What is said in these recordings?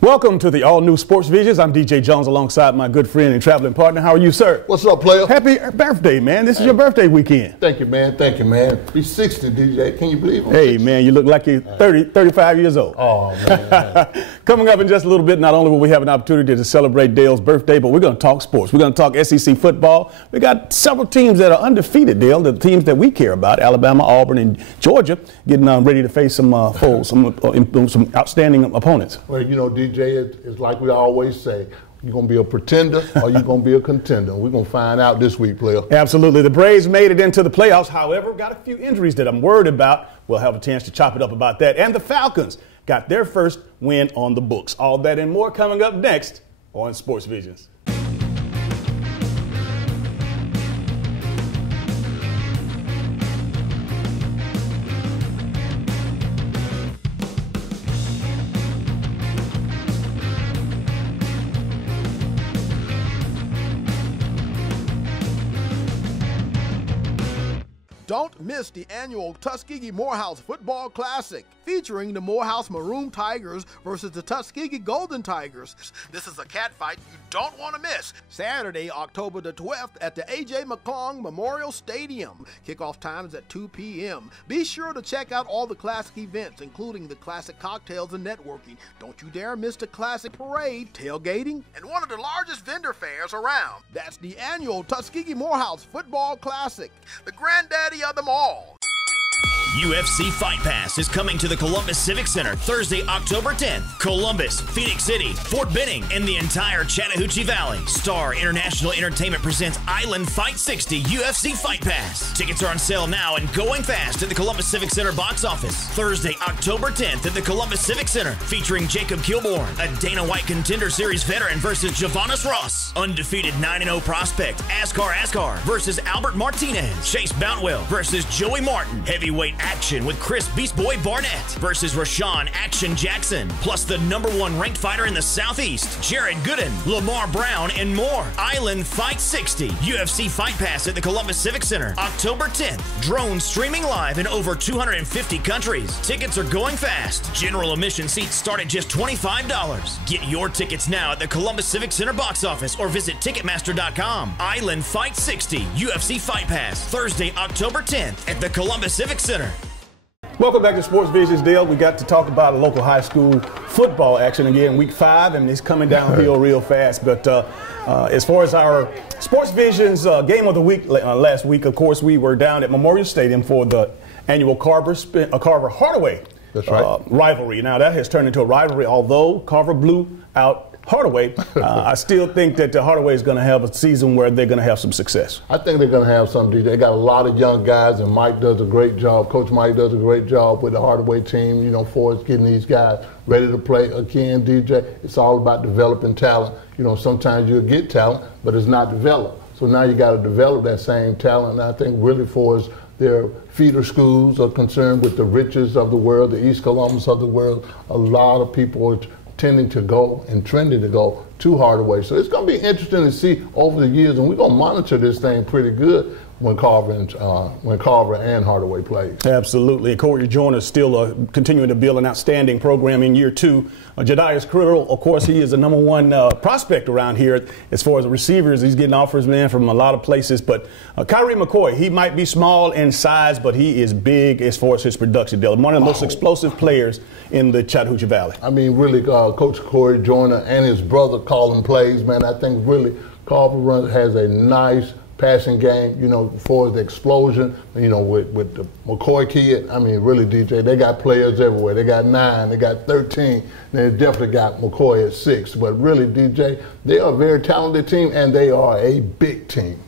Welcome to the all-new Sports Visions. I'm DJ Jones alongside my good friend and traveling partner. How are you, sir? What's up, player? Happy birthday, man. This is your birthday weekend. Thank you, man. Thank you, man. Be 60, DJ. Can you believe it? Hey, man, you look like you're 35 years old. Oh, man. Coming up in just a little bit, not only will we have an opportunity to celebrate Dale's birthday, but we're going to talk sports. We're going to talk SEC football. We got several teams that are undefeated, Dale, the teams that we care about, Alabama, Auburn, and Georgia, getting ready to face some outstanding opponents. Well, you know, DJ, it's like we always say, you're going to be a pretender or you're going to be a contender. We're going to find out this week, player. Absolutely. The Braves made it into the playoffs. However, got a few injuries that I'm worried about. We'll have a chance to chop it up about that. And the Falcons got their first win on the books. All that and more coming up next on Sports Visions. Don't miss the annual Tuskegee Morehouse Football Classic, featuring the Morehouse Maroon Tigers versus the Tuskegee Golden Tigers. This is a cat fight you don't want to miss. Saturday, October the 12th at the A.J. McClung Memorial Stadium. Kickoff time is at 2 p.m. Be sure to check out all the classic events, including the classic cocktails and networking. Don't you dare miss the classic parade, tailgating, and one of the largest vendor fairs around. That's the annual Tuskegee Morehouse Football Classic, the granddaddy of them all. UFC Fight Pass is coming to the Columbus Civic Center Thursday, October 10th. Columbus, Phoenix City, Fort Benning, and the entire Chattahoochee Valley. Star International Entertainment presents Island Fight 60 UFC Fight Pass. Tickets are on sale now and going fast at the Columbus Civic Center box office. Thursday, October 10th at the Columbus Civic Center, featuring Jacob Kilbourne, a Dana White Contender Series veteran versus Javonis Ross. Undefeated 9-0 prospect Askar versus Albert Martinez. Chase Boutwell versus Joey Martin. Heavyweight action with Chris Beast Boy Barnett versus Rashawn Action Jackson, plus the #1 ranked fighter in the Southeast, Jared Gooden, Lamar Brown, and more. Island Fight 60 UFC Fight Pass at the Columbus Civic Center, October 10th. Drones streaming live in over 250 countries. Tickets are going fast. General admission seats start at just $25. Get your tickets now at the Columbus Civic Center box office or visit Ticketmaster.com. Island Fight 60 UFC Fight Pass, Thursday, October 10th at the Columbus Civic Center. Welcome back to Sports Visions, Dale. We got to talk about a local high school football action again, week 5, and it's coming downhill real fast. But as far as our Sports Visions game of the week last week, of course, we were down at Memorial Stadium for the annual Carver-Hardaway rivalry. Now, that has turned into a rivalry, although Carver blew out Hardaway. I still think that Hardaway is going to have a season where they're going to have some success. I think they're going to have some. They got a lot of young guys, and Mike does a great job. Coach Mike does a great job with the Hardaway team, you know, for us getting these guys ready to play again, DJ. It's all about developing talent. You know, sometimes you'll get talent, but it's not developed. So now you got to develop that same talent, and I think really for us, their feeder schools are concerned with the riches of the world, the East Columbus of the world. A lot of people are tending to go and trending to go to Hardaway. So it's going to be interesting to see over the years, and we're going to monitor this thing pretty good when Carver and Hardaway play. Absolutely. Corey Joyner is still continuing to build an outstanding program in year 2. Jedias Criddle, of course, he is the #1 prospect around here as far as receivers. He's getting offers, man, from a lot of places. But Kyrie McCoy, he might be small in size, but he is big as far as his production. One of the most explosive players in the Chattahoochee Valley. I mean, really, Coach Corey Joyner and his brother calling plays, man. I think really Carver has a nice passing game, you know, for the explosion, you know, with the McCoy kid. I mean, really, DJ, they got players everywhere. They got 9, they got 13, and they definitely got McCoy at 6. But really, DJ, they are a very talented team, and they are a big team.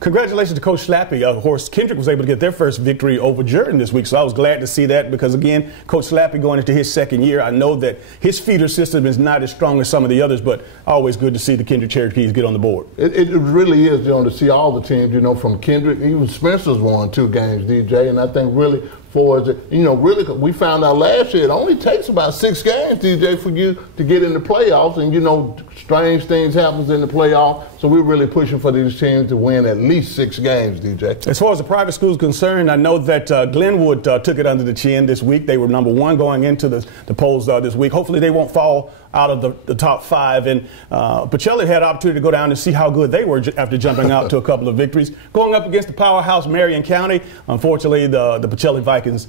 Congratulations to Coach Slappy. Of course, Kendrick was able to get their first victory over Jordan this week, so I was glad to see that because, again, Coach Slappy going into his 2nd year, I know that his feeder system is not as strong as some of the others, but always good to see the Kendrick Cherokees get on the board. It really is, you know, to see all the teams, you know, from Kendrick, even Spencer's won 2 games, DJ, and I think really for us, you know, really, we found out last year it only takes about 6 games, DJ, for you to get in the playoffs, and, you know, strange things happens in the playoffs, so we're really pushing for these teams to win at least least 6 games, DJ. As far as the private school is concerned, I know that Glenwood took it under the chin this week. They were #1 going into the polls this week. Hopefully they won't fall out of the top 5. And Pacelli had an opportunity to go down and see how good they were after jumping out to a couple of victories. Going up against the powerhouse Marion County, unfortunately the Pacelli Vikings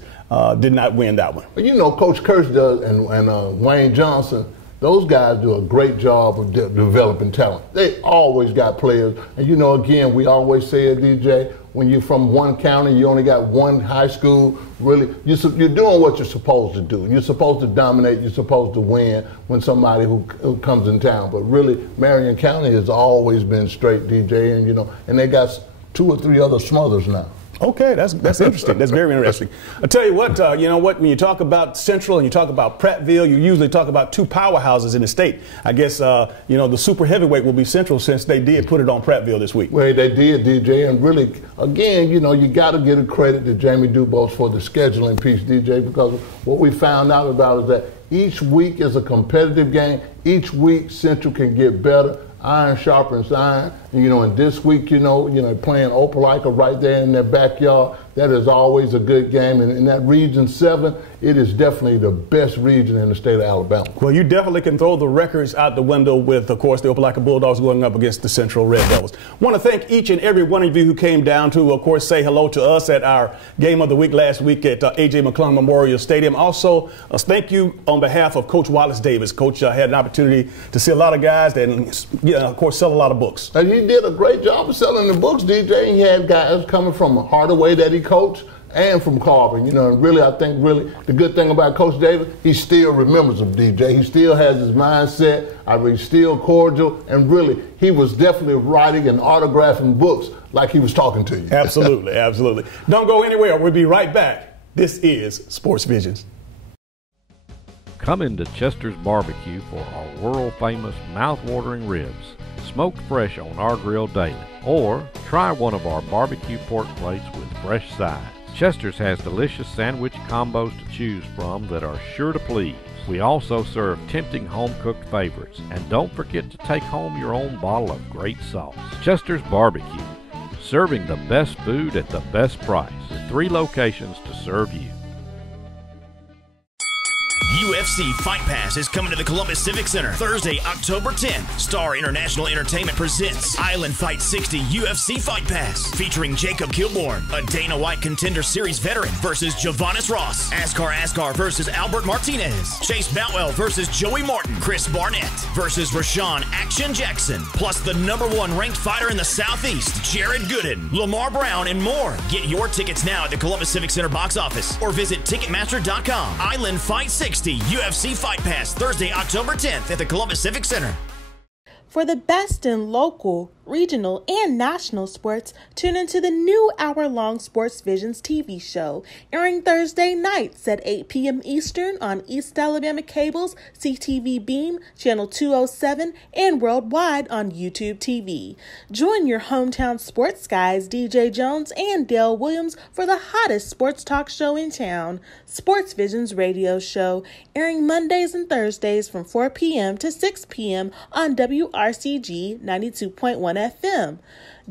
did not win that one. But you know, Coach Kirsch does and Wayne Johnson, those guys do a great job of developing talent. They always got players. And, you know, again, we always say it, DJ, when you're from one county, you only got one high school, really, you're doing what you're supposed to do. You're supposed to dominate. You're supposed to win when somebody who comes in town. But really, Marion County has always been straight, DJ, and, you know, and they got 2 or 3 other Smothers now. Okay, that's interesting. That's very interesting. I tell you what, when you talk about Central and you talk about Prattville, you usually talk about 2 powerhouses in the state. I guess, the super heavyweight will be Central since they did put it on Prattville this week. Well, they did, DJ, and really, again, you know, you got to give a credit to Jamie Dubose for the scheduling piece, DJ, because what we found out about is that each week is a competitive game. Each week, Central can get better. Iron sharpens iron. You know, and this week, you know, playing Opelika right there in their backyard, that is always a good game. And in that Region 7, it is definitely the best region in the state of Alabama. Well, you definitely can throw the records out the window with, of course, the Opelika Bulldogs going up against the Central Red Devils. Want to thank each and every one of you who came down to, of course, say hello to us at our game of the week last week at A.J. McClung Memorial Stadium. Also, thank you on behalf of Coach Wallace Davis. Coach had an opportunity to see a lot of guys and, of course, sell a lot of books. And he did a great job of selling the books, DJ. He had guys coming from Hardaway that he coached and from Carver. You know, and really, I think the good thing about Coach Davis, he still remembers him, DJ. He still has his mindset. He's still cordial. And really, he was definitely writing and autographing books like he was talking to you. Absolutely, absolutely. Don't go anywhere. We'll be right back. This is Sports Visions. Come into Chester's Barbecue for our world-famous mouth-watering ribs, smoked fresh on our grill daily. Or try one of our barbecue pork plates with fresh sides. Chester's has delicious sandwich combos to choose from that are sure to please. We also serve tempting home-cooked favorites. And don't forget to take home your own bottle of great sauce. Chester's Barbecue, serving the best food at the best price. 3 locations to serve you. UFC Fight Pass is coming to the Columbus Civic Center Thursday, October 10th. Star International Entertainment presents Island Fight 60 UFC Fight Pass, featuring Jacob Kilbourne, a Dana White Contender Series veteran, versus Javonis Ross, Askar versus Albert Martinez, Chase Boutwell versus Joey Martin, Chris Barnett versus Rashawn Action Jackson, plus the #1 ranked fighter in the Southeast, Jared Gooden, Lamar Brown, and more. Get your tickets now at the Columbus Civic Center box office or visit Ticketmaster.com. Island Fight 60 UFC Fight Pass, Thursday, October 10th at the Columbus Civic Center. For the best in local, regional, and national sports, tune into the new hour-long Sports Visions TV show, airing Thursday nights at 8 p.m. Eastern on East Alabama Cable's CTV Beam, Channel 207, and worldwide on YouTube TV. Join your hometown sports guys, DJ Jones and Dale Williams, for the hottest sports talk show in town, Sports Visions Radio Show, airing Mondays and Thursdays from 4 p.m. to 6 p.m. on WRCG 92.1 FM.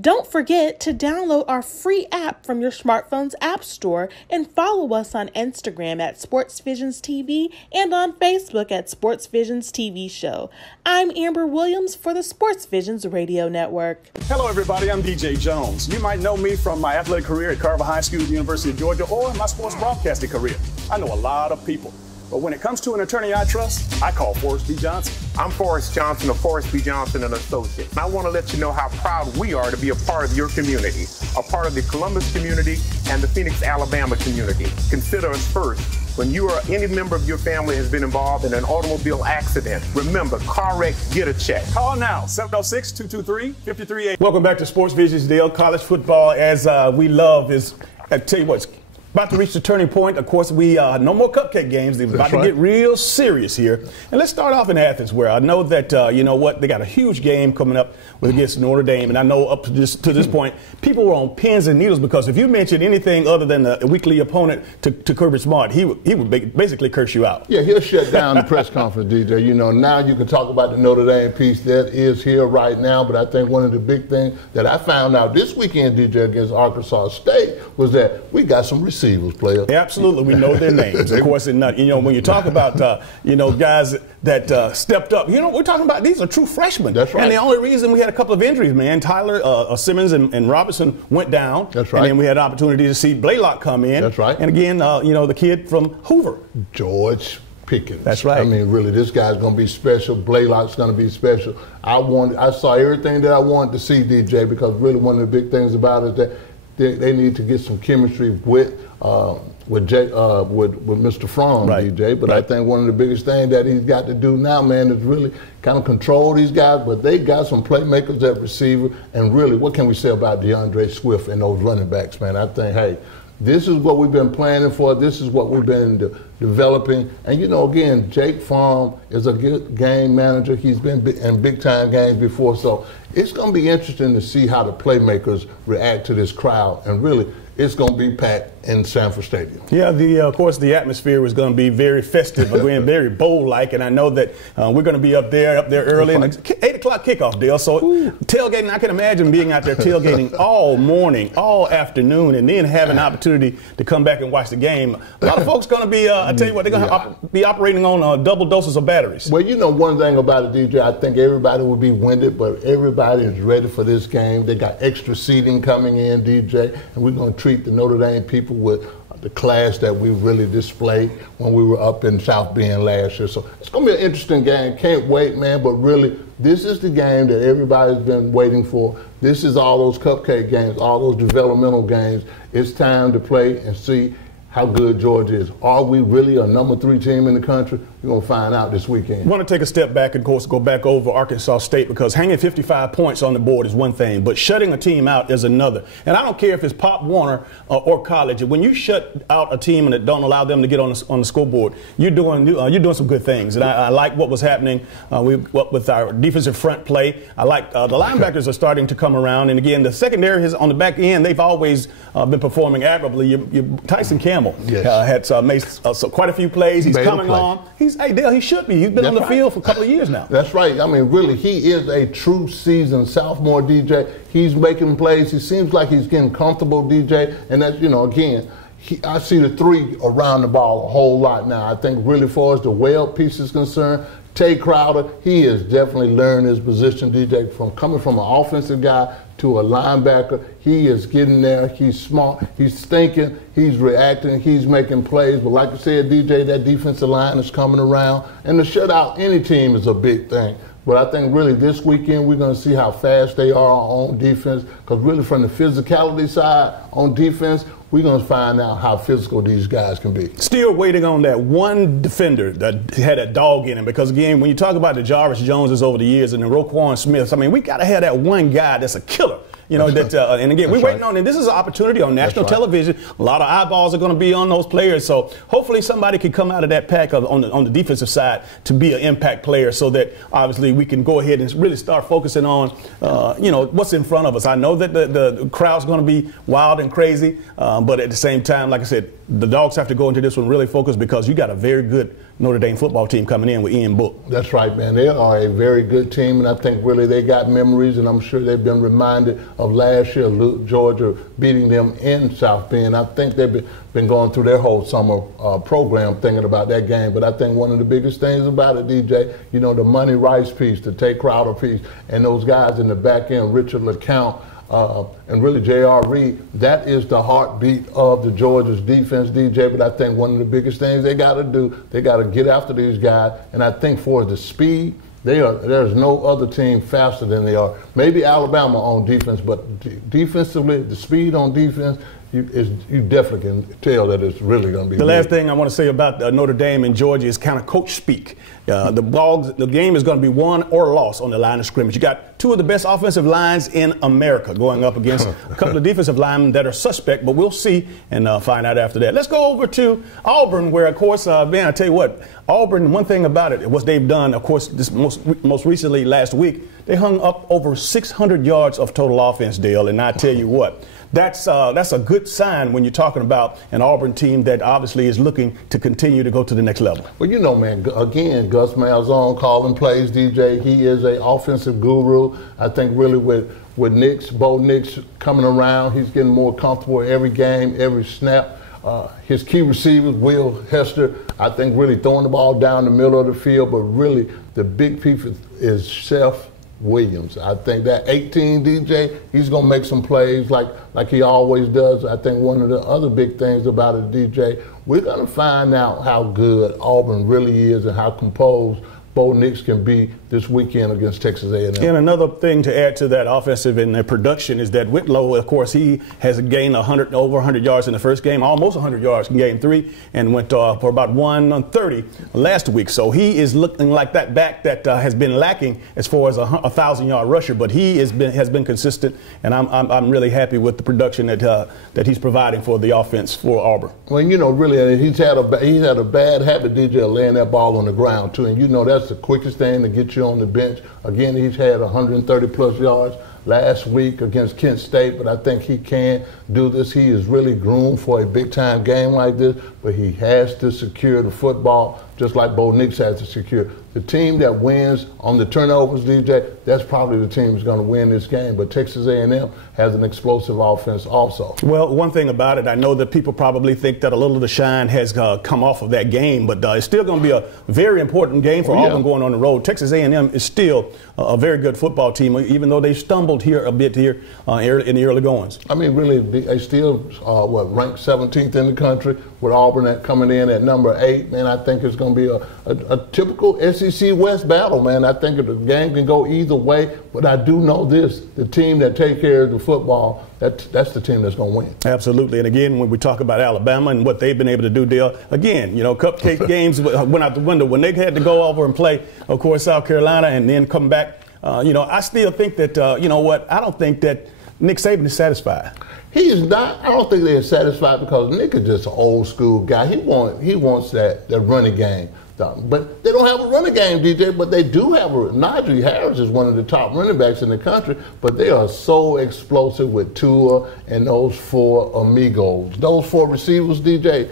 Don't forget to download our free app from your smartphone's app store and follow us on Instagram at Sports Visions TV and on Facebook at Sports Visions TV Show. I'm Amber Williams for the Sports Visions Radio Network. Hello, everybody. I'm DJ Jones. You might know me from my athletic career at Carver High School, University of Georgia, or my sports broadcasting career. I know a lot of people. But when it comes to an attorney I trust, I call Forrest B. Johnson. I'm Forrest Johnson of Forrest B. Johnson & Associates. I want to let you know how proud we are to be a part of your community, a part of the Columbus community and the Phoenix, Alabama community. Consider us first. When you or any member of your family has been involved in an automobile accident, remember, car wreck, get a check. Call now, 706-223-5380. Welcome back to Sports Visions, Dale. College football, as we love, is, I tell you what, about to reach the turning point. Of course, we no more cupcake games. They're about to get real serious here. And let's start off in Athens, where I know that, you know what, they got a huge game coming up against Notre Dame. And I know up to this point, people were on pins and needles because if you mentioned anything other than a weekly opponent to Kirby Smart, he would basically curse you out. Yeah, he'll shut down the press conference, DJ. You know, now you can talk about the Notre Dame piece that is here right now. But I think one of the big things that I found out this weekend, DJ, against Arkansas State was that we got some receivers, player. Yeah, absolutely. We know their names. Of course, you know, when you talk about, you know, guys that stepped up, you know, we're talking about these are true freshmen. That's right. And the only reason we had a couple of injuries, man, Tyler Simmons and Robertson went down. That's right. And then we had an opportunity to see Blaylock come in. That's right. And again, you know, the kid from Hoover. George Pickens. That's right. I mean, really, this guy's going to be special. Blaylock's going to be special. I saw everything that I wanted to see, DJ, because really one of the big things about it is that they need to get some chemistry with Mr. Fromm, right. DJ. But I think one of the biggest things that he's got to do now, man, is really kind of control these guys. But they got some playmakers at receiver. And really, what can we say about DeAndre Swift and those running backs, man? I think, hey, this is what we've been planning for. This is what we've been developing. And, you know, again, Jake Fromm is a good game manager. He's been in big-time games before. So it's going to be interesting to see how the playmakers react to this crowd. And really, it's going to be packed in Sanford Stadium. Yeah, of course, the atmosphere is going to be very festive, again, very bowl-like, and I know that we're going to be up there early. And 8 o'clock kickoff, Dale. So tailgating, I can imagine being out there tailgating all morning, all afternoon, and then having an opportunity to come back and watch the game. A lot of folks going to be, I tell you what, they're going to be operating on double doses of batteries. Well, you know, one thing about it, DJ, I think everybody will be winded, but everybody is ready for this game. They got extra seating coming in, DJ, and we're going to treat the Notre Dame people with the class that we really displayed when we were up in South Bend last year. So it's going to be an interesting game. Can't wait, man. But really, this is the game that everybody's been waiting for. This is all those cupcake games, all those developmental games. It's time to play and see how good Georgia is. Are we really a number 3 team in the country? We're going to find out this weekend. I want to take a step back and, of course, go back over Arkansas State because hanging 55 points on the board is one thing, but shutting a team out is another. And I don't care if it's Pop Warner or college. When you shut out a team and don't allow them to get on the scoreboard, you're doing some good things. And I like what was happening with our defensive front play. I like the linebackers are starting to come around. And, again, the secondary is on the back end. They've always been performing admirably. Tyson Campbell had made quite a few plays. He's coming along. Hey, Dale, he should be. He's been on the field for a couple of years now. That's right. I mean, really, he is a true seasoned sophomore, DJ. He's making plays. He seems like he's getting comfortable, DJ. And that's, you know, again, I see the 3 around the ball a whole lot now. I think really as far as the Weld piece is concerned, Tay Crowder, he has definitely learned his position, DJ, from coming from an offensive guy to a linebacker. He is getting there. He's smart. He's thinking. He's reacting. He's making plays. But like I said, DJ, that defensive line is coming around. And to shut out any team is a big thing. But I think really this weekend we're going to see how fast they are on defense. Because really from the physicality side on defense, we're going to find out how physical these guys can be. Still waiting on that one defender that had a dog in him. Because, again, when you talk about the Jarvis Joneses over the years and the Roquan Smiths, I mean, we got to have that one guy that's a killer. You know, and again, we're waiting on it. This is an opportunity on national television. A lot of eyeballs are going to be on those players. So hopefully somebody can come out of that pack on the defensive side to be an impact player so that obviously we can go ahead and really start focusing on, you know, what's in front of us. I know that the crowd's going to be wild and crazy, but at the same time, like I said, the Dogs have to go into this one really focused because you got a very good Notre Dame football team coming in with Ian Book. That's right, man. They are a very good team, and I think really they got memories, and I'm sure they've been reminded of last year, Georgia beating them in South Bend. I think they've been going through their whole summer program thinking about that game. But I think one of the biggest things about it, DJ, you know, the Money Rice piece, the Tay Crowder piece, and those guys in the back end, Richard LeCount, and really J.R. Reed, that is the heartbeat of the Georgia's defense, DJ. But I think one of the biggest things they got to do, they got to get after these guys. And I think for the speed, there's no other team faster than they are. Maybe Alabama on defense, but defensively, the speed on defense, you definitely can tell that it's really going to be The big. last thing I want to say about Notre Dame and Georgia is kind of coach speak. The game is going to be won or lost on the line of scrimmage. You got two of the best offensive lines in America going up against a couple of defensive linemen that are suspect, but we'll see and find out after that. Let's go over to Auburn, where, of course, man, I tell you what, Auburn, one thing about it, what they've done, of course, this most recently last week, they hung up over 600 yards of total offense, Dale, and I tell you what, that's a good sign when you're talking about an Auburn team that obviously is looking to continue to go to the next level. Well, you know, man, again, Gus Malzahn calling plays, DJ. He is an offensive guru. I think really with Bo Nix coming around, he's getting more comfortable every game, every snap. His key receivers, Will Hester, I think really throwing the ball down the middle of the field, but really the big piece is Seth Williams. I think that 18 DJ, he's going to make some plays like he always does. I think one of the other big things about it, DJ, we're going to find out how good Auburn really is and how composed Bo Nix can be this weekend against Texas A&M. And another thing to add to that offensive and their production is that Whitlow, of course, he has gained over 100 yards in the first game, almost 100 yards in game 3, and went for about 130 last week. So he is looking like that back that has been lacking as far as a 1,000-yard rusher, but he has been consistent, and I'm really happy with the production that he's providing for the offense for Auburn. Well, you know, really, he's had a bad habit, DJ, of laying that ball on the ground too, and you know that's the quickest thing to get you on the bench. Again, he's had 130-plus yards last week against Kent State, but I think he can do this. He is really groomed for a big-time game like this, but he has to secure the football just like Bo Nix has to secure. The team that wins on the turnovers, DJ, that's probably the team that's going to win this game. But Texas A&M has an explosive offense also. Well, one thing about it, I know that people probably think that a little of the shine has come off of that game, but it's still going to be a very important game for Auburn going on the road. Texas A&M is still a very good football team, even though they stumbled here a bit here in the early goings. I mean, really, they still ranked 17th in the country with Auburn coming in at number 8. Man, I think it's going to be a typical SEC West battle, man. I think the game can go either way, but I do know this: the team that take care of the football, that's the team that's going to win. Absolutely. And again, when we talk about Alabama and what they've been able to do, Dale, again, you know, cupcake games went out the window when they had to go over and play, of course, South Carolina and then come back. You know, I still think that, you know what, I don't think that Nick Saban is satisfied. He is not. I don't think they're satisfied because Nick is just an old school guy. He wants that running game. But they don't have a running game, DJ, but they do have Najee Harris is one of the top running backs in the country, but they are so explosive with Tua and those 4 amigos. Those 4 receivers, DJ,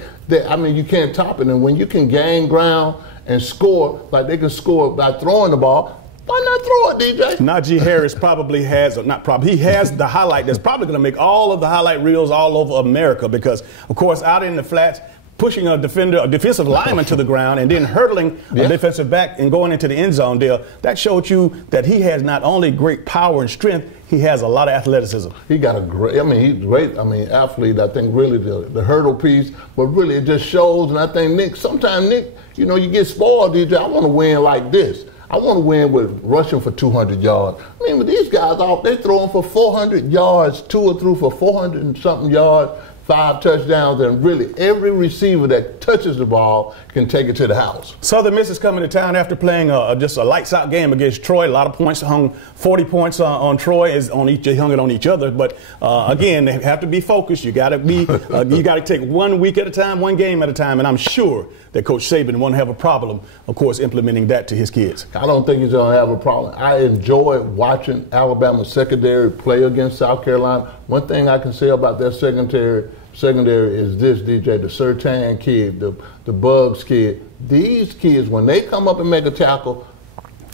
I mean, you can't top it. And when you can gain ground and score, like they can score by throwing the ball, why not throw it, DJ? Najee Harris probably has, he has the highlight that's probably going to make all of the highlight reels all over America because, of course, out in the flats, pushing a defensive lineman to the ground and then hurtling a defensive back and going into the end zone, Dale, that showed you that he has not only great power and strength, he has a lot of athleticism. He got a great, he's great, athlete. I think really the hurdle piece, but really it just shows, and I think sometimes Nick, you know, you get spoiled, DJ. I want to win like this. I want to win with rushing for 200 yards. I mean, with these guys they're throwing for 400 yards, Tua threw for 400 and something yards, 5 touchdowns, and really every receiver that touches the ball can take it to the house. Southern Miss is coming to town after playing just a lights-out game against Troy. A lot of points, hung 40 points on Troy. They hung it on each other. But again, they have to be focused. You got to be. You got to take 1 week at a time, 1 game at a time. And I'm sure that Coach Saban won't have a problem, of course, implementing that to his kids. I don't think he's going to have a problem. I enjoy watching Alabama secondary play against South Carolina. One thing I can say about their secondary is this, DJ, the Surtain kid, the Bugs kid. These kids, when they come up and make a tackle,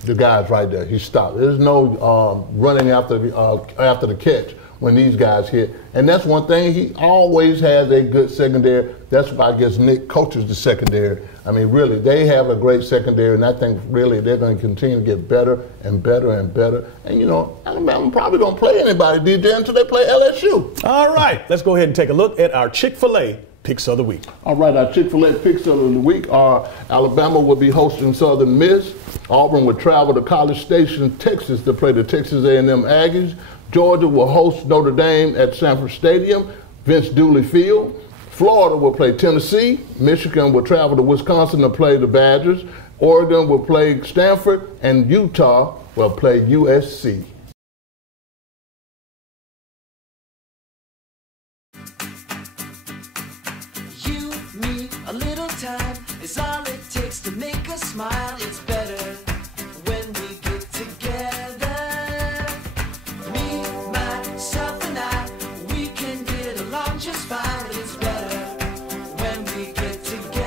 the guy's right there. He stopped. There's no running after the catch when these guys hit. And that's one thing. He always has a good secondary. That's why I guess Nick coaches the secondary. I mean, really, they have a great secondary, and I think really they're going to continue to get better and better and better. And, you know, Alabama probably don't play anybody, DJ, until they play LSU. All right, let's go ahead and take a look at our Chick-fil-A Picks of the Week. All right, our Chick-fil-A Picks of the Week are Alabama will be hosting Southern Miss. Auburn will travel to College Station, Texas to play the Texas A&M Aggies. Georgia will host Notre Dame at Sanford Stadium. Vince Dooley Field. Florida will play Tennessee. Michigan will travel to Wisconsin to play the Badgers. Oregon will play Stanford. And Utah will play USC. You, me, a little time is all it takes to make us smile. It's better when we get together. Me, myself, and I, we can get along just fine. It's better when we get together.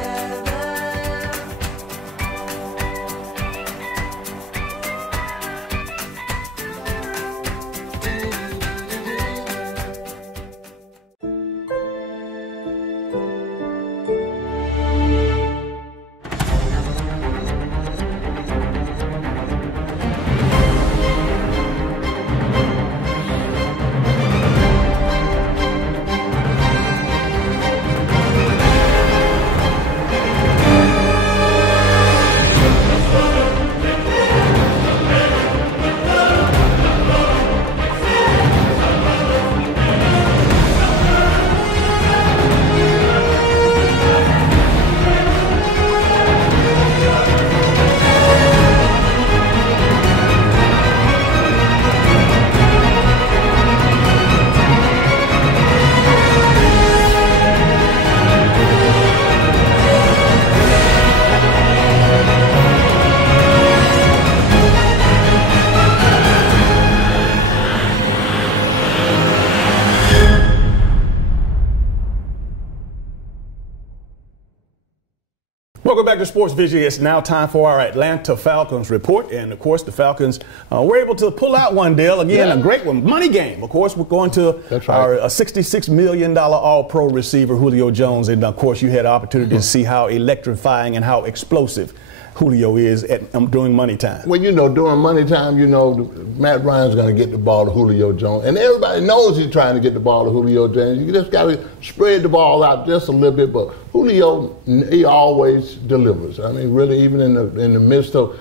Welcome back to Sports Vision. It's now time for our Atlanta Falcons report. And, of course, the Falcons were able to pull out one deal. Again, a great one. Money game. Of course, we're going to our $66 million all-pro receiver, Julio Jones. And, of course, you had the opportunity to see how electrifying and how explosive Julio is during money time. Well, you know, during money time, you know, Matt Ryan's going to get the ball to Julio Jones. And everybody knows he's trying to get the ball to Julio Jones. You just got to spread the ball out just a little bit. But Julio, he always delivers. I mean, really, even in the midst of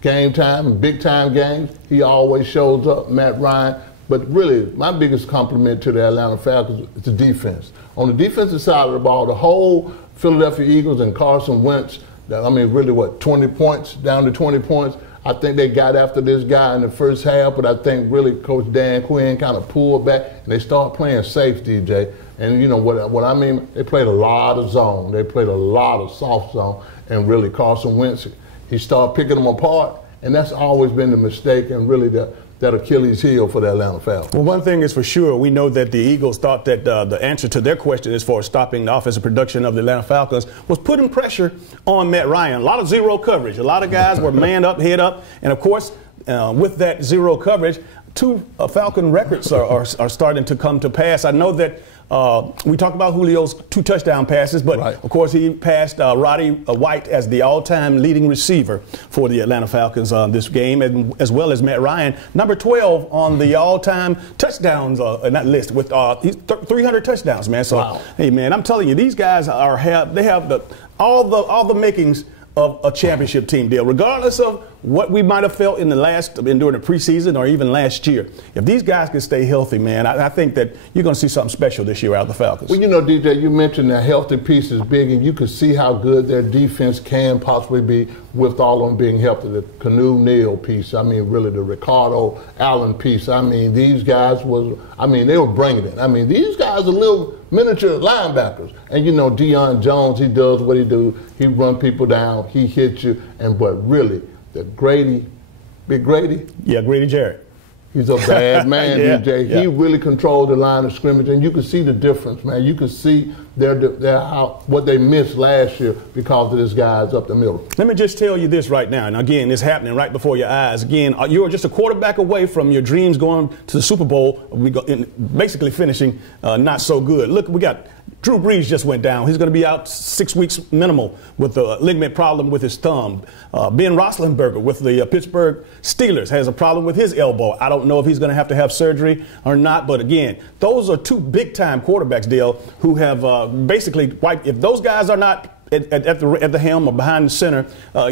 game time, big-time games, he always shows up, Matt Ryan. But really, my biggest compliment to the Atlanta Falcons is the defense. On the defensive side of the ball, the whole Philadelphia Eagles and Carson Wentz, I mean, really, 20 points, down to 20 points. I think they got after this guy in the first half, but I think really Coach Dan Quinn kind of pulled back, and they started playing safe, DJ. And, you know, what I mean, they played a lot of zone. They played a lot of soft zone, and really Carson Wentz, he started picking them apart, and that's always been the mistake and really that Achilles heel for the Atlanta Falcons. Well, one thing is for sure, we know that the Eagles thought that the answer to their question as far as stopping the offensive production of the Atlanta Falcons was putting pressure on Matt Ryan. A lot of zero coverage. A lot of guys were manned up, head up, and of course, with that zero coverage, two Falcon records are starting to come to pass. I know that we talked about Julio's 2 touchdown passes, but of course he passed Roddy White as the all-time leading receiver for the Atlanta Falcons this game, and as well as Matt Ryan, number 12 on the all-time touchdowns not list with 300 touchdowns, man. So hey, man, I'm telling you, these guys have all the makings of a championship team deal, regardless of what we might have felt during the preseason or even last year. If these guys can stay healthy, man, I think that you're going to see something special this year out of the Falcons. Well, you know, DJ, you mentioned the healthy piece is big, and you can see how good their defense can possibly be with all of them being healthy. The Canu Neal piece, I mean, really the Ricardo Allen piece. I mean, these guys they were bringing it. I mean, these guys are little miniature linebackers. And, you know, Deion Jones, he does what he do. He run people down. He hits you. But really, the Big Grady? Yeah, Grady Jarrett. He's a bad man, DJ. He really controlled the line of scrimmage, and you can see the difference, man. You can see what they missed last year because of this guy's up the middle. Let me just tell you this right now, and again, it's happening right before your eyes. Again, you are just a quarterback away from your dreams going to the Super Bowl, basically finishing not so good. Look, we got Drew Brees just went down. He's going to be out 6 weeks minimal with a ligament problem with his thumb. Ben Roethlisberger with the Pittsburgh Steelers has a problem with his elbow. I don't know if he's going to have surgery or not, but again, those are 2 big-time quarterbacks, Dale, who have basically wiped. If those guys are not at the helm or behind the center,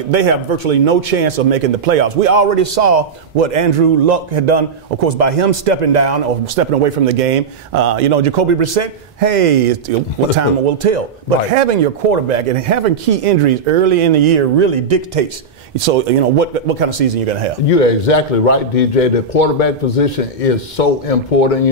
they have virtually no chance of making the playoffs. We already saw what Andrew Luck had done, of course, by him stepping down or stepping away from the game. Jacoby Brissett, hey, what time will tell. But Right. having your quarterback and having key injuries early in the year really dictates. So, what kind of season you're going to have. You're exactly right, DJ. The quarterback position is so important.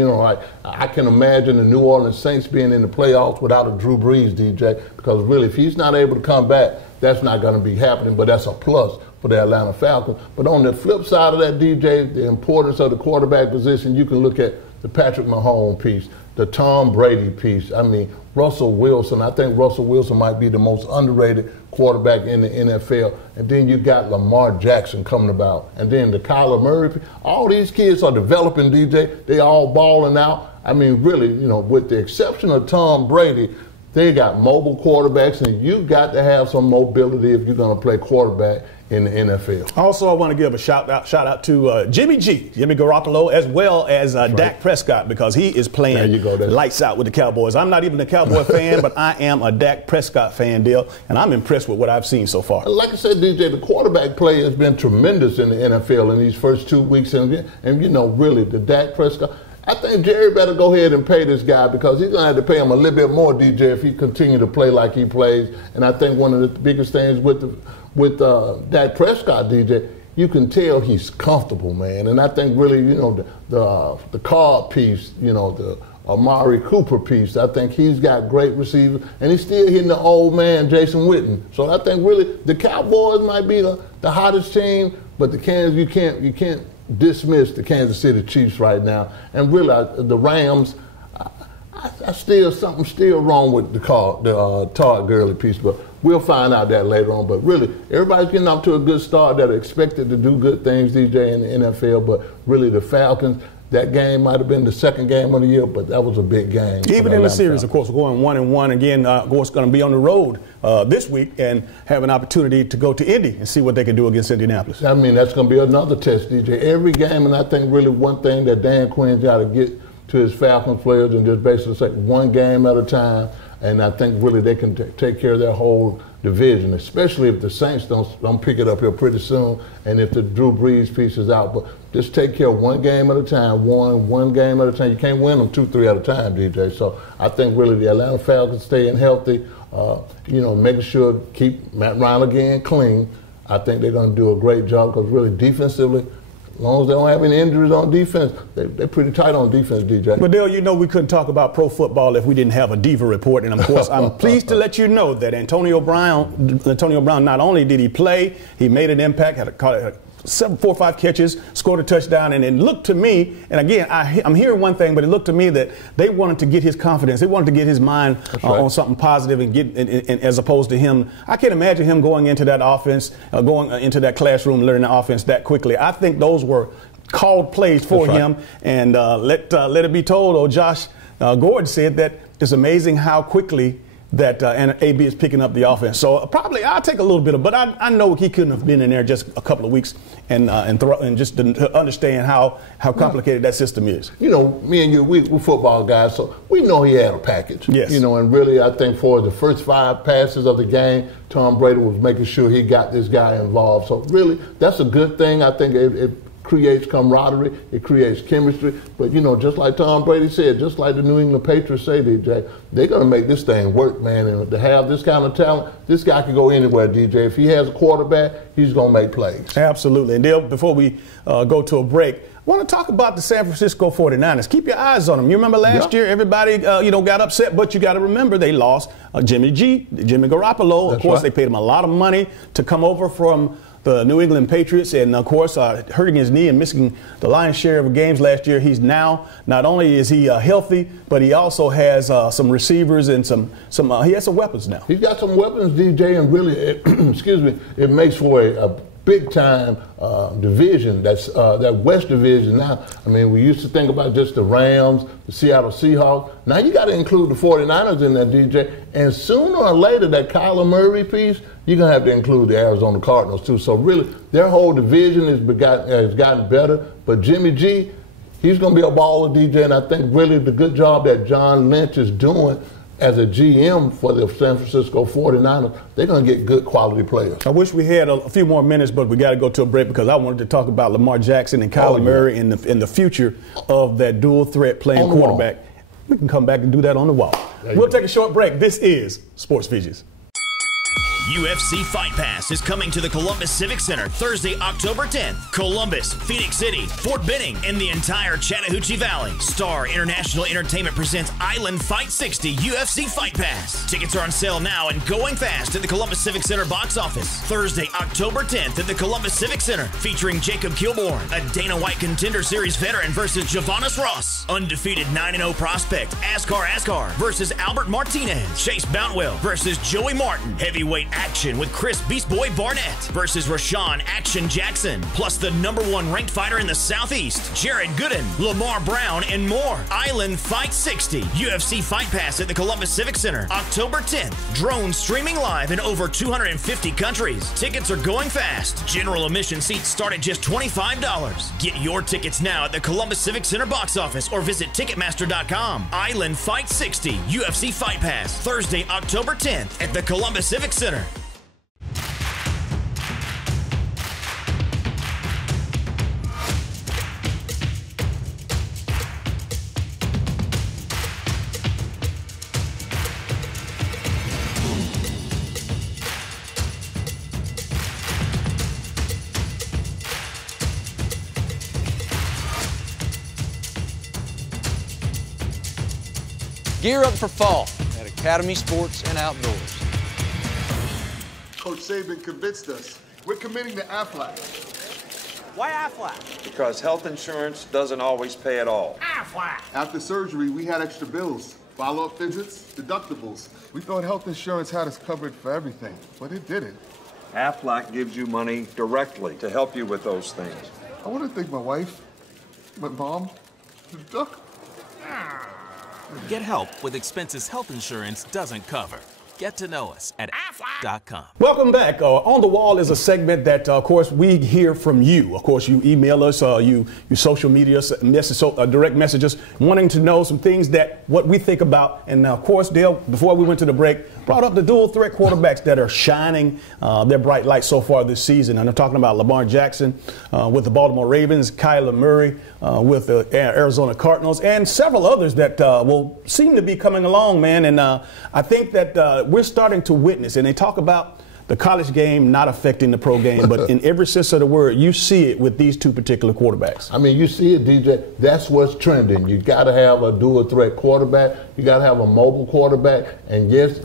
I can imagine the New Orleans Saints being in the playoffs without a Drew Brees, DJ, because really, if he's not able to come back, that's not going to be happening, but that's a plus for the Atlanta Falcons. But on the flip side of that, DJ, the importance of the quarterback position, you can look at the Patrick Mahomes piece, the Tom Brady piece. I mean, Russell Wilson. I think Russell Wilson might be the most underrated quarterback in the NFL. And then you got Lamar Jackson coming about. And then the Kyler Murray. All these kids are developing, DJ. They all balling out. I mean, really, with the exception of Tom Brady, they got mobile quarterbacks, and you got to have some mobility if you're going to play quarterback in the NFL. Also, I want to give a shout out to Jimmy Garoppolo, as well as Dak Prescott, because he is playing lights out with the Cowboys. I'm not even a Cowboy fan, but I am a Dak Prescott fan, Dale, and I'm impressed with what I've seen so far. Like I said, DJ, the quarterback play has been tremendous in the NFL in these first 2 weeks, and really, the Dak Prescott. I think Jerry better go ahead and pay this guy, because he's going to have to pay him a little bit more, DJ, if he continue to play like he plays. And I think one of the biggest things with Dak Prescott, DJ, you can tell he's comfortable, man. And I think really, the Cobb piece, the Amari Cooper piece, I think he's got great receivers, and he's still hitting the old man, Jason Witten. So I think really the Cowboys might be the hottest team, but the Kansas, you can't dismiss the Kansas City Chiefs right now. And really, the Rams, I something still wrong with the Todd Gurley piece, but we'll find out that later on. But really, everybody's getting off to a good start that are expected to do good things, DJ, in the NFL. But really, the Falcons, that game might have been the second game of the year, but that was a big game. Even in the series, of course, we're going 1-1 again. Of course, going to be on the road this week and have an opportunity to go to Indy and see what they can do against Indianapolis. I mean, that's going to be another test, DJ. Every game, and I think really one thing that Dan Quinn's got to get to his Falcons players and just basically say one game at a time. And I think really they can take care of their whole division, especially if the Saints don't pick it up here pretty soon, and if the Drew Brees piece is out. But just take care of one game at a time, one game at a time. You can't win them 2-3 at a time, DJ. So I think really the Atlanta Falcons staying healthy, making sure keep Matt Ryan again clean. I think they're going to do a great job, because really defensively, as long as they don't have any injuries on defense, they're pretty tight on defense, DJ. But Dale, we couldn't talk about pro football if we didn't have a diva report. And of course, I'm pleased to let you know that Antonio Brown, not only did he play, he made an impact, had 4 or 5 catches, scored a touchdown, and it looked to me, and again, I'm hearing one thing, but it looked to me that they wanted to get his confidence. They wanted to get his mind on something positive and get, and as opposed to him. I can't imagine him going into that offense, going into that classroom, learning the offense that quickly. I think those were called plays for him, and let it be told, Josh Gordon said that it's amazing how quickly that AB is picking up the offense. So probably I'll take a little bit of, but I know he couldn't have been in there just a couple of weeks and just to understand how complicated that system is. Me and you, we're football guys, so we know he had a package. Yes. And really I think for the first 5 passes of the game, Tom Brady was making sure he got this guy involved. So really, that's a good thing. I think it creates camaraderie, it creates chemistry. But, just like Tom Brady said, just like the New England Patriots say, DJ, they're going to make this thing work, man. And to have this kind of talent, this guy can go anywhere, DJ. If he has a quarterback, he's going to make plays. Absolutely. And Dale, before we go to a break, I want to talk about the San Francisco 49ers. Keep your eyes on them. You remember last year, everybody, got upset, but you got to remember they lost Jimmy Garoppolo. Of course, they paid him a lot of money to come over from the New England Patriots, and of course, hurting his knee and missing the lion's share of games last year. He's now, not only is he healthy, but he also has some receivers and he has some weapons now. He's got some weapons, DJ, and really, it makes for a big-time division. That's that West Division now. I mean, we used to think about just the Rams, the Seattle Seahawks. Now you got to include the 49ers in that, DJ. And sooner or later, that Kyler Murray piece, you're going to have to include the Arizona Cardinals, too. So really, their whole division has gotten better. But Jimmy G, he's going to be a baller, DJ. And I think really the good job that John Lynch is doing, as a GM for the San Francisco 49ers, they're going to get good quality players. I wish we had a few more minutes, but we got to go to a break because I wanted to talk about Lamar Jackson and Kyler Murray in the future of that dual threat playing quarterback. We can come back and do that on the wall. We'll take a short break. This is Sports Visions. UFC Fight Pass is coming to the Columbus Civic Center Thursday, October 10th. Columbus, Phoenix City, Fort Benning, and the entire Chattahoochee Valley. Star International Entertainment presents Island Fight 60 UFC Fight Pass. Tickets are on sale now and going fast at the Columbus Civic Center box office. Thursday, October 10th at the Columbus Civic Center, featuring Jacob Kilbourne, a Dana White Contender Series veteran versus Javonis Ross. Undefeated 9-0 prospect Askar versus Albert Martinez. Chase Boutwell versus Joey Martin. Heavyweight action with Chris Beast Boy Barnett versus Rashawn Action Jackson, plus the #1 ranked fighter in the Southeast, Jared Gooden, Lamar Brown, and more. Island Fight 60 UFC Fight Pass at the Columbus Civic Center, October 10th. Drones streaming live in over 250 countries. Tickets are going fast. General admission seats start at just $25. Get your tickets now at the Columbus Civic Center box office or visit Ticketmaster.com. Island Fight 60 UFC Fight Pass, Thursday, October 10th at the Columbus Civic Center. Gear up for fall at Academy Sports and Outdoors. Coach Saban convinced us. We're committing to Aflac. Why Aflac? Because health insurance doesn't always pay at all. Aflac! After surgery, we had extra bills, follow-up visits, deductibles. We thought health insurance had us covered for everything, but it didn't. Aflac gives you money directly to help you with those things. I want to thank my wife, my mom, the duck. Get help with expenses health insurance doesn't cover. Get to know us at Aflac.com. Welcome back. On the Wall is a segment that, of course, we hear from you. Of course, you email us, you social media, direct messages, wanting to know some things what we think about. And, of course, Dale, before we went to the break, brought up the dual threat quarterbacks that are shining their bright lights so far this season. And I'm talking about Lamar Jackson with the Baltimore Ravens, Kyler Murray with the Arizona Cardinals, and several others that will seem to be coming along, man. And I think that we're starting to witness, and they talk about the college game not affecting the pro game, but in every sense of the word, you see it with these two particular quarterbacks. I mean, you see it, DJ. That's what's trending. You got to have a dual threat quarterback. You got to have a mobile quarterback. And yes,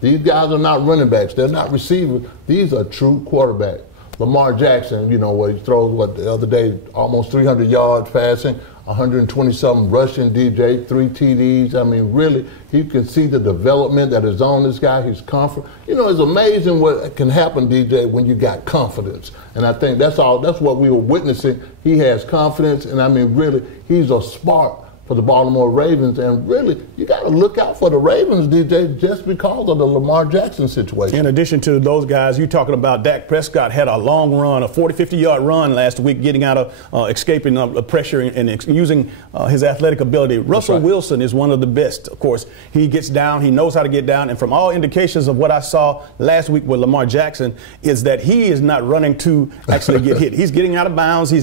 these guys are not running backs. They're not receivers. These are true quarterbacks. Lamar Jackson, what he throws, the other day, almost 300 yards passing, 120-something rushing, DJ, 3 TDs. I mean, really, you can see the development that is on this guy. He's confident. It's amazing what can happen, DJ, when you got confidence. And I think that's what we were witnessing. He has confidence, and I mean, really, he's a spark for the Baltimore Ravens. And really, you got to look out for the Ravens, DJ, just because of the Lamar Jackson situation. In addition to those guys, you're talking about Dak Prescott had a long run, a 40, 50-yard run last week, getting out of escaping pressure and using his athletic ability. Russell Wilson is one of the best. Of course, he gets down. He knows how to get down. And from all indications of what I saw last week with Lamar Jackson is that he is not running to actually get hit. He's getting out of bounds. He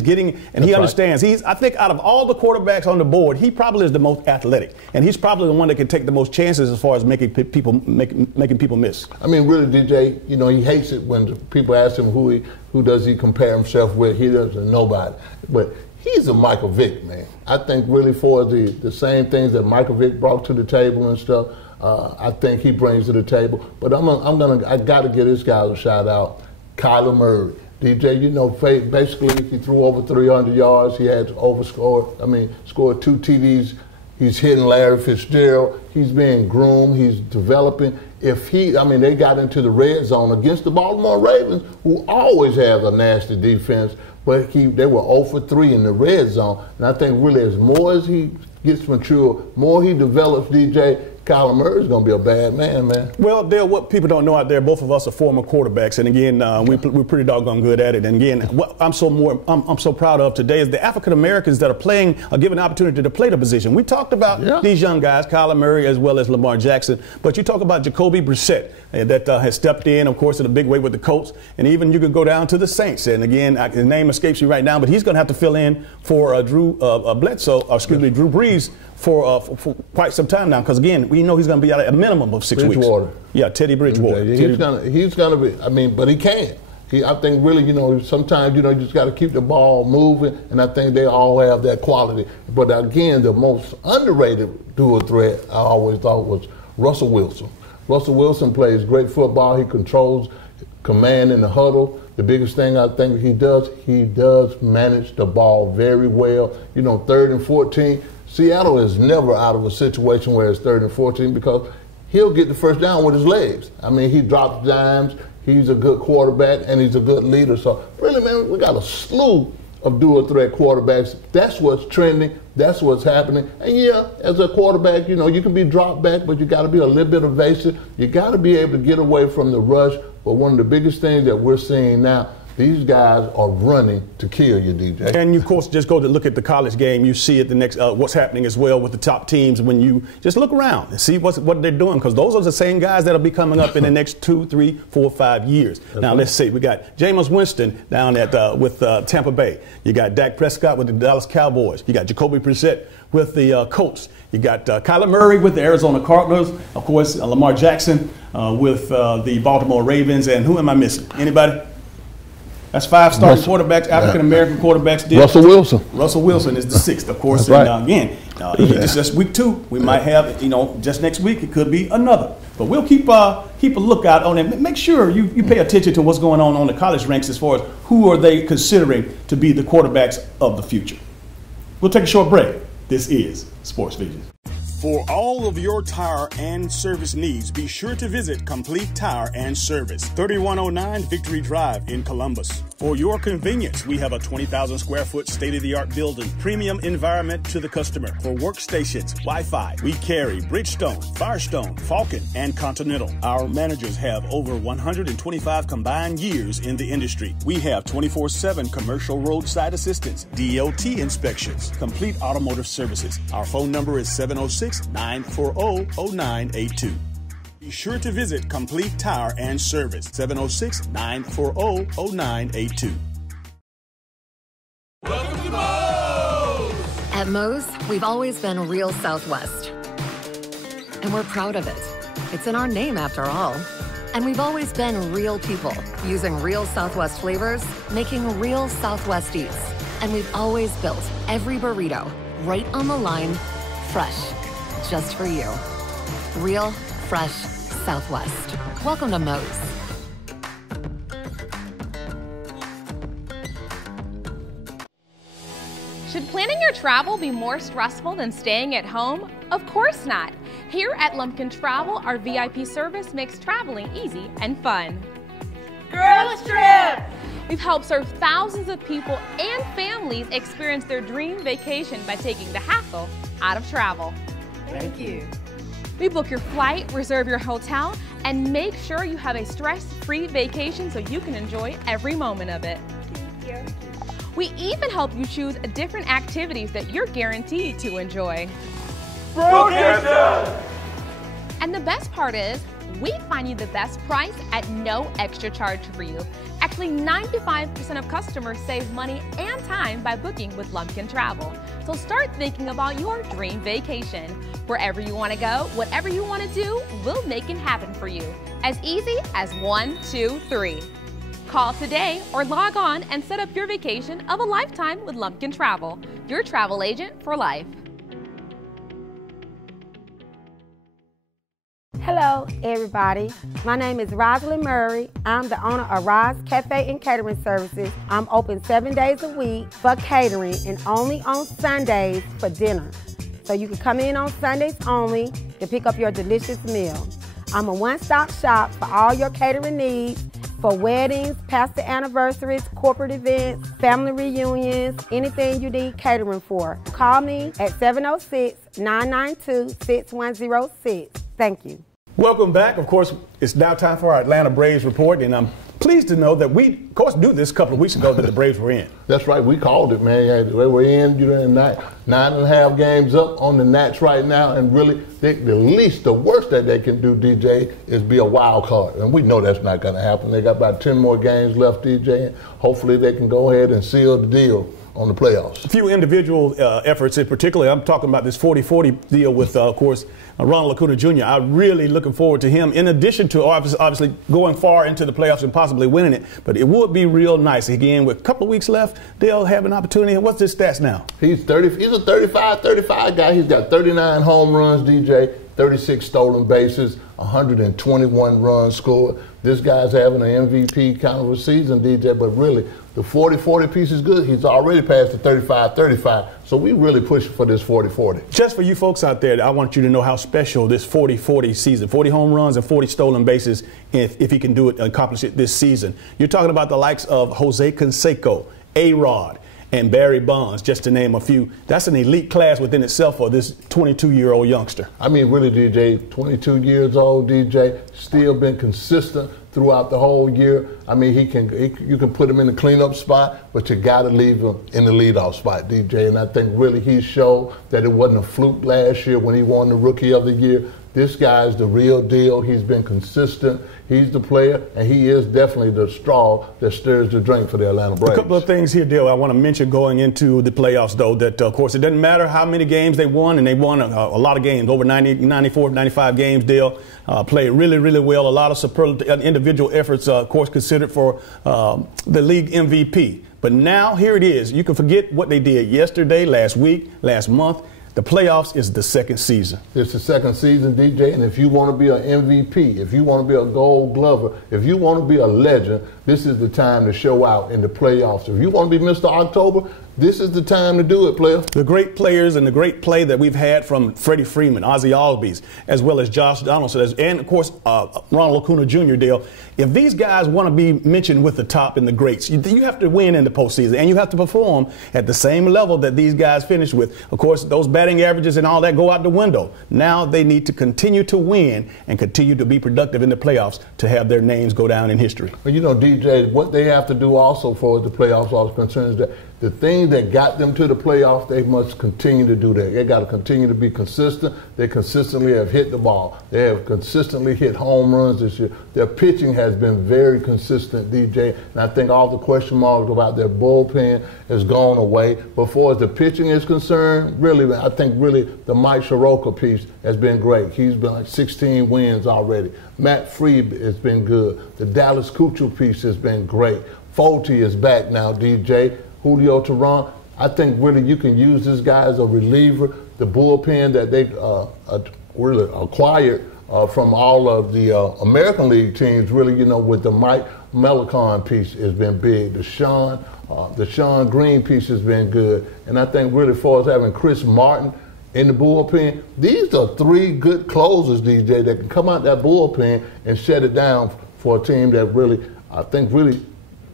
understands. I think out of all the quarterbacks on the board, he probably is the most athletic, and he's probably the one that can take the most chances as far as making people miss. I mean, really, DJ, he hates it when people ask him who does he compare himself with. He doesn't, nobody. But he's a Michael Vick, man. I think really for the same things that Michael Vick brought to the table and stuff, I think he brings to the table. But I got to give this guy a shout out, Kyler Murray. DJ, basically he threw over 300 yards. He had scored 2 TDs. He's hitting Larry Fitzgerald. He's being groomed. He's developing. They got into the red zone against the Baltimore Ravens, who always have a nasty defense, but they were 0 for 3 in the red zone. And I think really as more as he gets mature, more he develops, DJ, Kyler Murray's going to be a bad man, man. Well, Dale, what people don't know out there, both of us are former quarterbacks, and again, we're pretty doggone good at it. And again, what I'm so proud of today is the African Americans that are given an opportunity to play the position. We talked about these young guys, Kyler Murray as well as Lamar Jackson, but you talk about Jacoby Brissett that has stepped in, of course, in a big way with the Colts, and even you could go down to the Saints. And again, his name escapes you right now, but he's going to have to fill in for Drew Brees for quite some time now, because again, we know he's going to be out at a minimum of 6 weeks. Yeah, Teddy Bridgewater. He's going to be. I mean, but he can't. I think really, sometimes, you just got to keep the ball moving, and I think they all have that quality. But again, the most underrated dual threat I always thought was Russell Wilson. Russell Wilson plays great football. He controls command in the huddle. The biggest thing I think he does manage the ball very well. 3rd and 14. Seattle is never out of a situation where it's 3rd and 14 because he'll get the first down with his legs. I mean, he drops dimes. He's a good quarterback, and he's a good leader. So, really, man, we got a slew of dual-threat quarterbacks. That's what's trending. That's what's happening. And, yeah, as a quarterback, you can be dropped back, but you got to be a little bit evasive. You got to be able to get away from the rush. But one of the biggest things that we're seeing now, these guys are running to kill you, DJ. And you, of course, just go to look at the college game. You see at the next what's happening as well with the top teams when you just look around and see what they're doing, because those are the same guys that'll be coming up in the next 2, 3, 4, 5 years. Now, let's see. We got Jameis Winston down at with Tampa Bay. You got Dak Prescott with the Dallas Cowboys. You got Jacoby Brissett with the Colts. You got Kyler Murray with the Arizona Cardinals. Of course, Lamar Jackson with the Baltimore Ravens. And who am I missing? Anybody? That's 5 starting quarterbacks, African-American quarterbacks. Russell Wilson. Russell Wilson is the 6th, of course. That's and it's just week 2. We might have, just next week, it could be another. But we'll keep a lookout on it. Make sure you pay attention to what's going on the college ranks as far as who are they considering to be the quarterbacks of the future. We'll take a short break. This is Sports Vision. For all of your tire and service needs, be sure to visit Complete Tire and Service, 3109 Victory Drive in Columbus. For your convenience, we have a 20,000 square foot state-of-the-art building, premium environment to the customer. For workstations, Wi-Fi, we carry Bridgestone, Firestone, Falcon, and Continental. Our managers have over 125 combined years in the industry. We have 24/7 commercial roadside assistance, DOT inspections, complete automotive services. Our phone number is 706-940-0982. Be sure to visit Complete Tire and Service, 706-940-0982. Welcome to Moe's! At Moe's, we've always been real Southwest. And we're proud of it. It's in our name, after all. And we've always been real people, using real Southwest flavors, making real Southwest eats. And we've always built every burrito right on the line, fresh, just for you. Real, fresh Southwest. Welcome to Moe's. Should planning your travel be more stressful than staying at home? Of course not. Here at Lumpkin Travel, our VIP service makes traveling easy and fun. Girls Trip! We've helped serve thousands of people and families experience their dream vacation by taking the hassle out of travel. Thank you. We book your flight, reserve your hotel, and make sure you have a stress-free vacation so you can enjoy every moment of it. Thank you. We even help you choose different activities that you're guaranteed to enjoy. And the best part is, we find you the best price at no extra charge for you. Actually, 95% of customers save money and time by booking with Lumpkin Travel. So start thinking about your dream vacation. Wherever you want to go, whatever you want to do, we'll make it happen for you. As easy as 1, 2, 3. Call today or log on and set up your vacation of a lifetime with Lumpkin Travel, your travel agent for life. Hello, everybody. My name is Rosalind Murray. I'm the owner of Roz Cafe and Catering Services. I'm open 7 days a week for catering and only on Sundays for dinner. So you can come in on Sundays only to pick up your delicious meal. I'm a one-stop shop for all your catering needs, for weddings, pastor anniversaries, corporate events, family reunions, anything you need catering for. Call me at 706-992-6106. Thank you. Welcome back. Of course, it's now time for our Atlanta Braves report, and I'm pleased to know that we, of course, knew this a couple of weeks ago that the Braves were in. That's right. We called it, man. They were in, 9.5 games up on the Nats right now, and really, the worst that they can do, DJ, is be a wild card. And we know that's not going to happen. They got about 10 more games left, DJ, and hopefully they can go ahead and seal the deal on the playoffs. A few individual efforts in particular. I'm talking about this 40-40 deal with, of course, Ronald Acuna Jr. I'm really looking forward to him, in addition to obviously going far into the playoffs and possibly winning it. But it would be real nice, again, with a couple of weeks left, they'll have an opportunity. What's his stats now? He's a 35 guy. He's got 39 home runs, DJ, 36 stolen bases, 121 runs scored. This guy's having an MVP kind of a season, DJ, but really, the 40-40 piece is good. He's already passed the 35-35, so we really push for this 40-40. Just for you folks out there, I want you to know how special this 40-40 season, 40 home runs and 40 stolen bases, if he can do it, accomplish it this season. You're talking about the likes of Jose Canseco, A-Rod, and Barry Bonds, just to name a few. That's an elite class within itself for this 22-year-old youngster. I mean, really, DJ, 22 years old, DJ, still been consistent throughout the whole year. I mean, you can put him in the cleanup spot, but you got to leave him in the leadoff spot, DJ. And I think really he showed that it wasn't a fluke last year when he won the Rookie of the Year. This guy's the real deal. He's been consistent. He's the player, and he is definitely the straw that stirs the drink for the Atlanta Braves. A couple of things here, Dale, I want to mention going into the playoffs, though, that, of course, it doesn't matter how many games they won, and they won a lot of games, over 90, 94, 95 games, Dale. Played really, really well. A lot of superlative individual efforts, of course, considered for the league MVP. But now, here it is. You can forget what they did yesterday, last week, last month. The playoffs is the second season. It's the second season, DJ, and if you want to be an MVP, if you want to be a Gold Glover, if you want to be a legend, this is the time to show out in the playoffs. If you want to be Mr. October, this is the time to do it, player. The great players and the great play that we've had from Freddie Freeman, Ozzie Albies, as well as Josh Donaldson, and, of course, Ronald Acuna Jr., Dale. If these guys want to be mentioned with the top and the greats, you have to win in the postseason, and you have to perform at the same level that these guys finished with. Of course, those batting averages and all that go out the window. Now they need to continue to win and continue to be productive in the playoffs to have their names go down in history. Well, DJ, what they have to do also for the playoffs are concerned is that the thing that got them to the playoffs, they must continue to do that. They got to continue to be consistent. They consistently have hit the ball. They have consistently hit home runs this year. Their pitching has been very consistent, DJ, and I think all the question marks about their bullpen has gone away. But as far as the pitching is concerned, really, I think really the Mike Soroka piece has been great. He's been like 16 wins already. Matt Freed has been good. The Dallas Keuchel piece has been great. Folty is back now, DJ. Julio Teheran, I think really you can use this guy as a reliever. The bullpen that they really acquired from all of the American League teams, really, with the Mike Melicon piece has been big. The Sean Green piece has been good. And I think really as far as having Chris Martin in the bullpen, these are three good closers, DJ, that can come out that bullpen and shut it down for a team that really, I think, really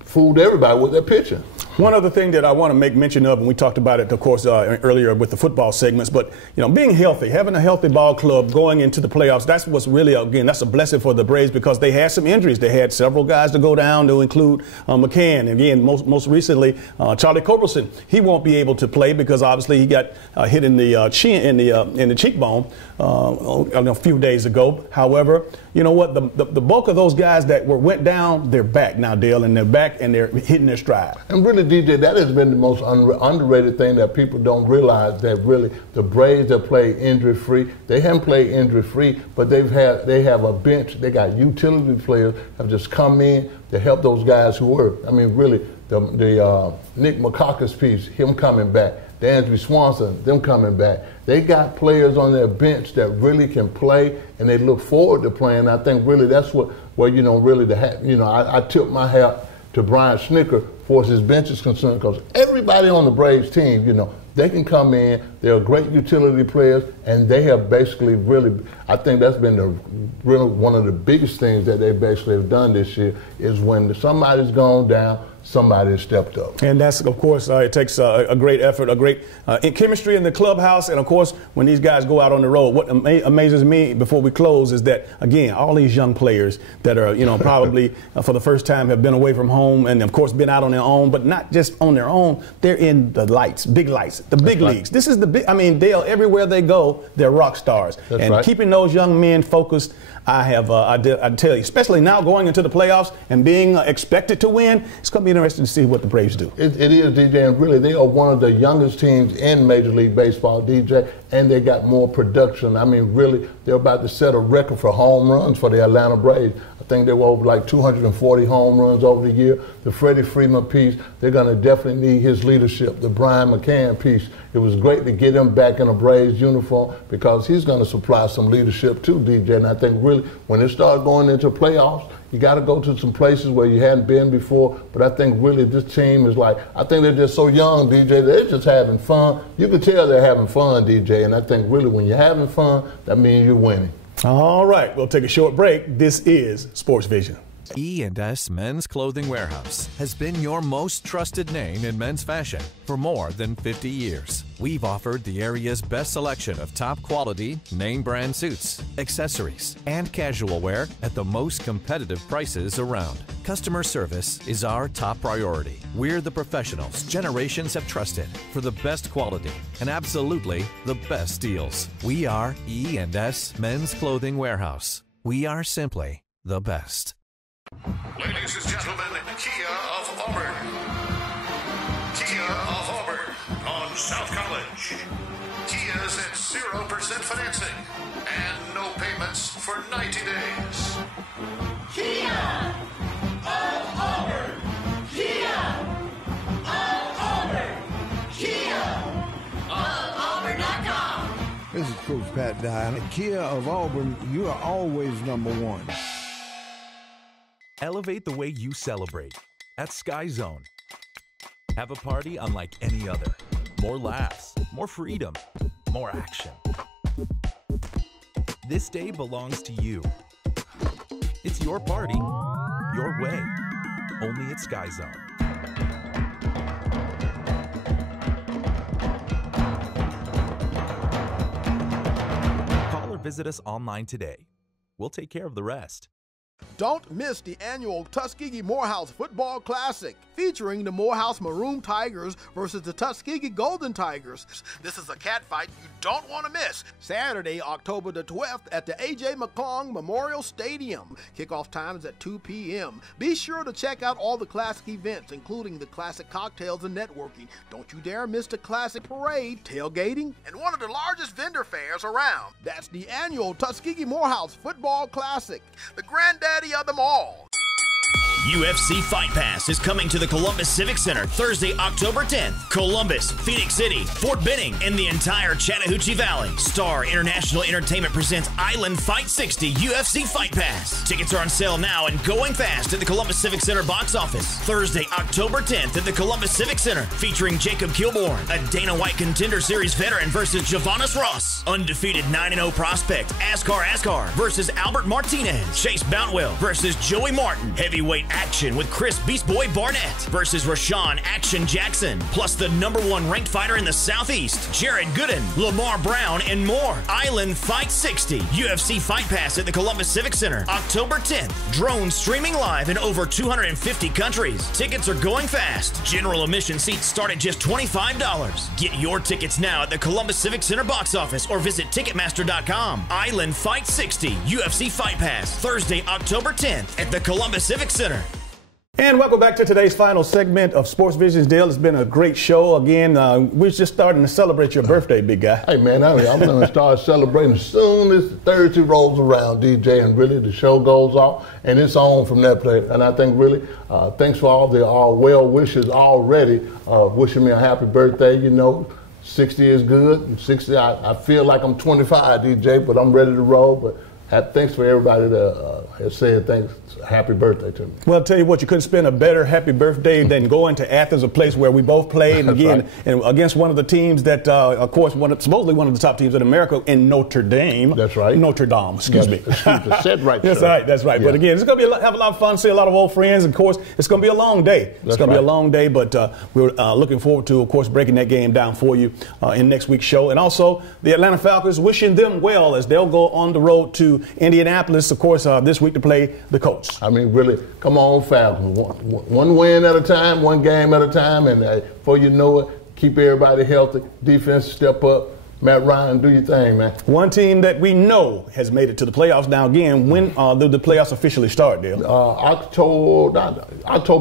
fooled everybody with their pitching. One other thing that I want to make mention of, and we talked about it, of course, earlier with the football segments, but, being healthy, having a healthy ball club going into the playoffs, that's what's really, again, that's a blessing for the Braves because they had some injuries. They had several guys to go down to include McCann. And again, most recently, Charlie Culberson, he won't be able to play because obviously he got hit in the chin, in the cheekbone a few days ago. However, you know what? The bulk of those guys that went down, they're back now, Dale, and they're back and they're hitting their stride. And really, DJ, that has been the most underrated thing that people don't realize, that really the Braves have played injury-free. They haven't played injury-free, but they have a bench. They got utility players have just come in to help those guys who were. I mean, really, the Nick Makakis piece, him coming back. Dansby Swanson, them coming back. They got players on their bench that really can play, and they look forward to playing. I think really that's where really I tip my hat to Brian Snicker for his bench is concerned, because everybody on the Braves team, you know, they can come in, they're great utility players, and they have basically really, I think that's been really one of the biggest things that they basically have done this year, is when somebody's gone down, somebody has stepped up. And that's, of course, it takes a great effort, a great chemistry in the clubhouse. And, of course, when these guys go out on the road, what amazes me before we close is that, again, all these young players that are, you know, probably for the first time have been away from home and, of course, been out on their own, but not just on their own. They're in the lights, big lights, the big leagues. This is the big, I mean, Dale, everywhere they go, they're rock stars. And keeping those young men focused, I tell you, especially now going into the playoffs and being expected to win, it's going to be interesting to see what the Braves do. It is, DJ, and really they are one of the youngest teams in Major League Baseball, DJ, and they got more production. I mean, really, they're about to set a record for home runs for the Atlanta Braves. I think they were over like 240 home runs over the year. The Freddie Freeman piece, they're going to definitely need his leadership. The Brian McCann piece, it was great to get him back in a Braves uniform because he's going to supply some leadership too, DJ. And I think really when it starts going into playoffs, you got to go to some places where you hadn't been before. But I think really this team is like, I think they're just so young, DJ. They're just having fun. You can tell they're having fun, DJ. And I think really when you're having fun, that means you're winning. All right, we'll take a short break. This is Sports Vision. E&S Men's Clothing Warehouse has been your most trusted name in men's fashion for more than 50 years. We've offered the area's best selection of top quality, name brand suits, accessories, and casual wear at the most competitive prices around. Customer service is our top priority. We're the professionals generations have trusted for the best quality and absolutely the best deals. We are E&S Men's Clothing Warehouse. We are simply the best. Ladies and gentlemen, Kia of Auburn. Kia of Auburn on South College. Kia's at 0% financing and no payments for 90 days. Kia of Auburn. Kia of Auburn. Kia of Auburn.com. This is Coach Pat Dye. At Kia of Auburn, you are always number one. Elevate the way you celebrate at Sky Zone. Have a party unlike any other. More laughs, more freedom, more action. This day belongs to you. It's your party, your way. Only at Sky Zone. Call or visit us online today. We'll take care of the rest. Don't miss the annual Tuskegee Morehouse Football Classic, featuring the Morehouse Maroon Tigers versus the Tuskegee Golden Tigers. This is a cat fight you don't want to miss. Saturday, October the 12th at the A.J. McClung Memorial Stadium. Kickoff time is at 2 p.m. Be sure to check out all the classic events, including the classic cocktails and networking. Don't you dare miss the classic parade, tailgating, and one of the largest vendor fairs around. That's the annual Tuskegee Morehouse Football Classic, the granddaddy of them all. UFC Fight Pass is coming to the Columbus Civic Center Thursday, October 10th. Columbus, Phoenix City, Fort Benning, and the entire Chattahoochee Valley. Star International Entertainment presents Island Fight 60 UFC Fight Pass. Tickets are on sale now and going fast at the Columbus Civic Center box office. Thursday, October 10th at the Columbus Civic Center, featuring Jacob Kilbourne, a Dana White Contender Series veteran versus Javonis Ross. Undefeated 9-0 prospect Askar versus Albert Martinez. Chase Boutwell versus Joey Martin. Heavyweight action with Chris Beast Boy Barnett versus Rashawn Action Jackson, plus the #1 ranked fighter in the Southeast, Jared Gooden, Lamar Brown, and more. Island Fight 60 UFC Fight Pass at the Columbus Civic Center, October 10th. Drones streaming live in over 250 countries. Tickets are going fast. General admission seats start at just $25. Get your tickets now at the Columbus Civic Center box office or visit Ticketmaster.com. Island Fight 60 UFC Fight Pass, Thursday, October 10th at the Columbus Civic Center. And welcome back to today's final segment of Sports Visions. Dale, it's been a great show. Again, we're just starting to celebrate your birthday, big guy. Hey, man, I'm going to start celebrating as soon as Thursday rolls around, DJ, and really the show goes off, and it's on from that place. And I think really, thanks for all the well wishes already, wishing me a happy birthday. You know, 60 is good. 60, I feel like I'm 25, DJ, but I'm ready to roll. But Thanks for everybody that has said thanks. Happy birthday to me. Well, I'll tell you what, you couldn't spend a better happy birthday than going to Athens, a place where we both played, and again, and against one of the teams that, of course, supposedly one of the top teams in America in Notre Dame. That's right. Notre Dame, excuse me. Said right, That's right, that's right. Yeah. But again, it's going to have a lot of fun, see a lot of old friends. Of course, it's going to be a long day. It's going to be a long day, but we're looking forward to, of course, breaking that game down for you in next week's show. And also, the Atlanta Falcons, wishing them well as they'll go on the road to Indianapolis, of course, this week to play the Colts. I mean, really, come on, Falcons. One win at a time, one game at a time, and before you know it, keep everybody healthy. Defense step up. Matt Ryan, do your thing, man. One team that we know has made it to the playoffs. Now, again, when do the playoffs officially start, Dale? October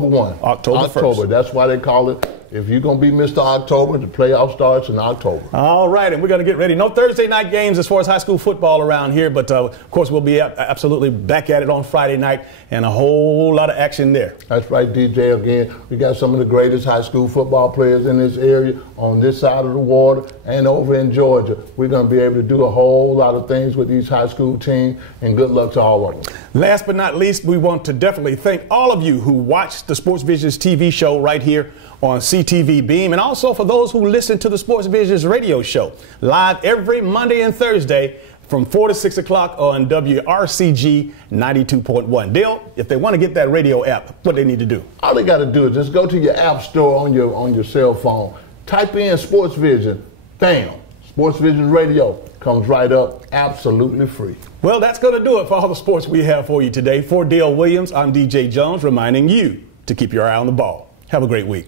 1. October 1st. That's why they call it. If you're going to be Mr. October, the playoff starts in October. All right, and we're going to get ready. No Thursday night games as far as high school football around here, but of course we'll be absolutely back at it on Friday night and a whole lot of action there. That's right, DJ. Again, we got some of the greatest high school football players in this area on this side of the water and over in Georgia. We're going to be able to do a whole lot of things with these high school teams, and good luck to all of them. Last but not least, we want to definitely thank all of you who watch the Sports Visions TV show right here on CTV Beam, and also for those who listen to the Sports Visions radio show live every Monday and Thursday from 4 to 6 o'clock on WRCG 92.1. Dale, if they want to get that radio app, what they need to do? All they got to do is just go to your app store on your cell phone, type in Sports Vision, bam, Sports Vision Radio comes right up, absolutely free. Well, that's going to do it for all the sports we have for you today. For Dale Williams, I'm DJ Jones, reminding you to keep your eye on the ball. Have a great week.